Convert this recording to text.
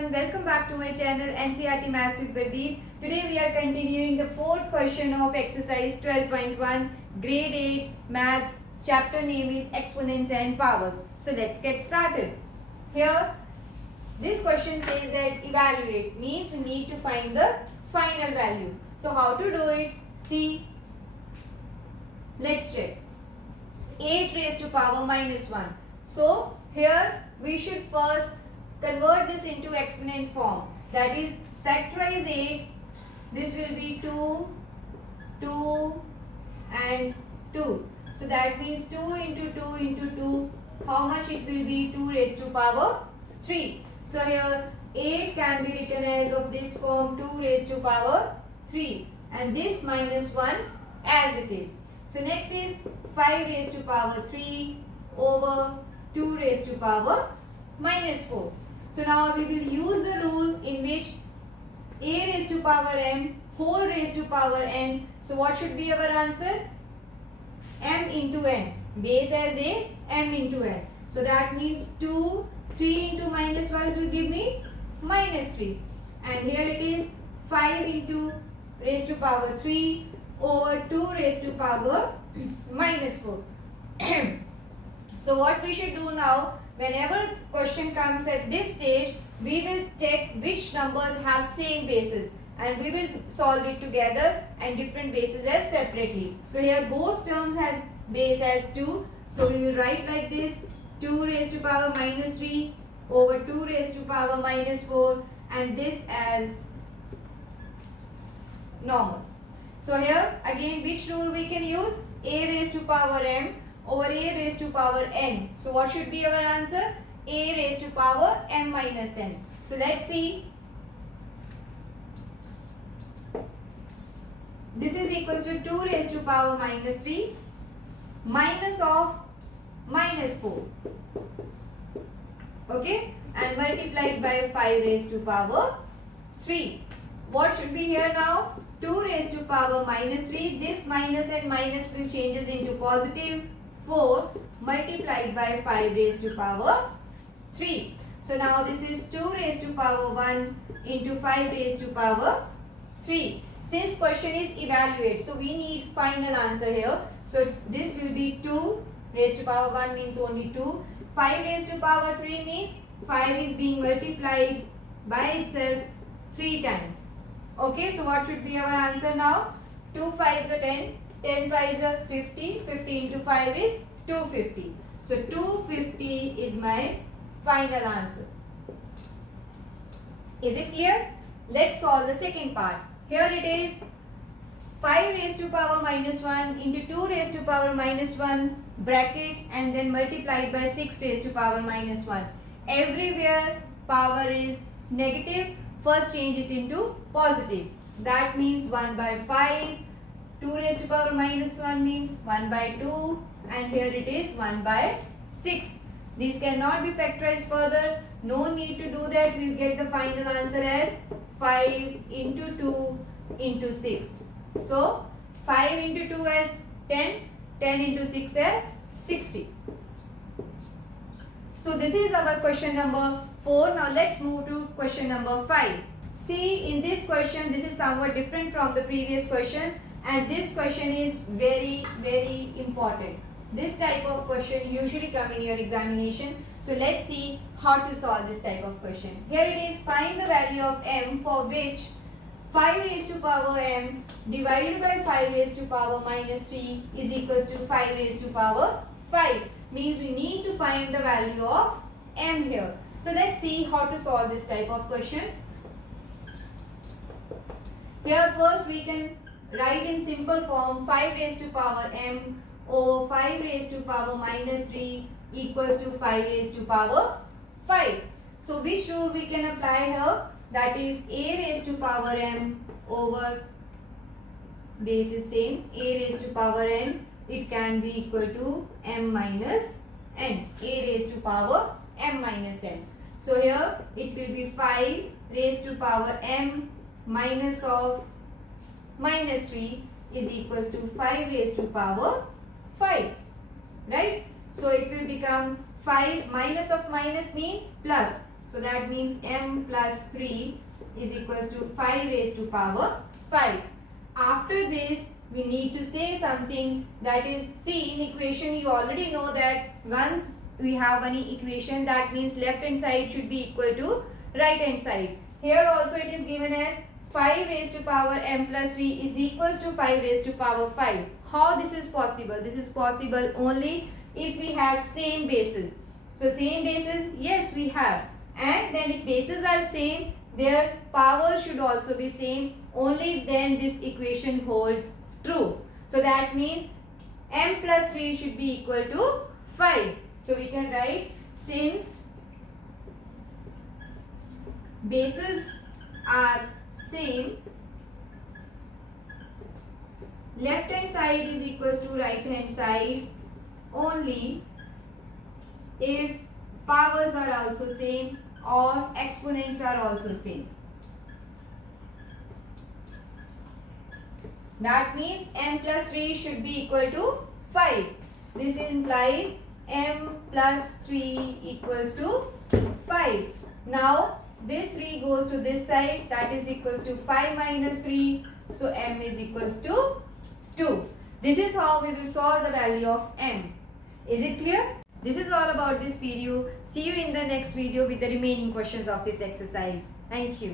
everyone, welcome back to my channel NCERT Maths with Pradeep. Today we are continuing the fourth question of exercise 12.1 grade 8 maths. Chapter name is exponents and powers. So let's get started. Here this question says that evaluate means we need to find the final value. So how to do it? See, let's check. 8 raised to power minus 1. So here we should first convert this into exponent form. That is, factorize 8. This will be 2, 2 and 2. So that means 2 into 2 into 2. How much it will be? 2 raised to power 3. So here 8 can be written as of this form, 2 raised to power 3. And this minus 1 as it is. So next is 5 raised to power 3 over 2 raised to power minus 4. So now we will use the rule in which a raised to power m whole raised to power n. So what should be our answer? M into n. Base as a, m into n. So that means 2, 3 into minus 1 will give me minus 3. And here it is 5 into raised to power 3 over 2 raised to power minus 4. So what we should do now, whenever question comes at this stage, we will check which numbers have same bases and we will solve it together and different bases as separately. So here both terms has base as 2. So we will write like this, 2 raised to power minus 3 over 2 raised to power minus 4 and this as normal. So here again which rule we can use? A raised to power m over a raised to power n. So what should be our answer? A raised to power m minus n. So let's see. This is equals to 2 raised to power minus 3 minus of minus 4. Okay, and multiplied by 5 raised to power 3. What should be here now? 2 raised to power minus 3. This minus and minus will changes into positive. 4 multiplied by 5 raised to power 3. So now this is 2 raised to power 1 into 5 raised to power 3. Since question is evaluate, so we need final answer here. So this will be 2 raised to power 1 means only 2. 5 raised to power 3 means 5 is being multiplied by itself 3 times. Okay, so what should be our answer now? 2 5s are 10, 10 5s are 50, 50 into 5 is 250. So 250 is my final answer. Is it clear? Let's solve the second part. Here it is 5 raised to power minus 1 into 2 raised to power minus 1 bracket and then multiplied by 6 raised to power minus 1. Everywhere power is negative. First change it into positive. That means 1 by 5. 2 raised to power minus 1 means 1 by 2 and here it is 1 by 6. These cannot be factorized further. No need to do that. We will get the final answer as 5 into 2 into 6. So 5 into 2 as 10, 10 into 6 as 60. So this is our question number 4. Now let's move to question number 5. See, in this question, this is somewhat different from the previous questions and this question is very, very important. This type of question usually come in your examination. So let's see how to solve this type of question. Here it is, find the value of m for which 5 raised to power m divided by 5 raised to power minus 3 is equals to 5 raised to power 5. Means we need to find the value of m here. So let's see how to solve this type of question. Here first we can write in simple form 5 raised to power m over 5 raised to power minus 3 equals to 5 raised to power 5. So which rule we can apply here? That is a raised to power m over base is same, a raised to power n, it can be equal to m minus n, a raised to power m minus n. So here it will be 5 raised to power m minus of minus 3 is equals to 5 raised to power 5, right? So it will become 5 minus of minus means plus. So that means m plus 3 is equals to 5 raised to power 5. After this, we need to say something, that is, see, in equation you already know that once we have any equation, that means left hand side should be equal to right hand side. Here also it is given as 5 raised to power m plus 3 is equals to 5 raised to power 5. How this is possible? This is possible only if we have same bases. So same bases, yes, we have. And then if bases are same, their power should also be same. Only then this equation holds true. So that means m plus 3 should be equal to 5. So we can write, since bases are same, left hand side is equals to right hand side only if powers are also same or exponents are also same. That means m plus 3 should be equal to 5. This implies m plus 3 equals to 5. Now this 3 goes to this side, that is equals to 5 minus 3. So m is equals to 2. This is how we will solve the value of m. Is it clear? This is all about this video. See you in the next video with the remaining questions of this exercise. Thank you.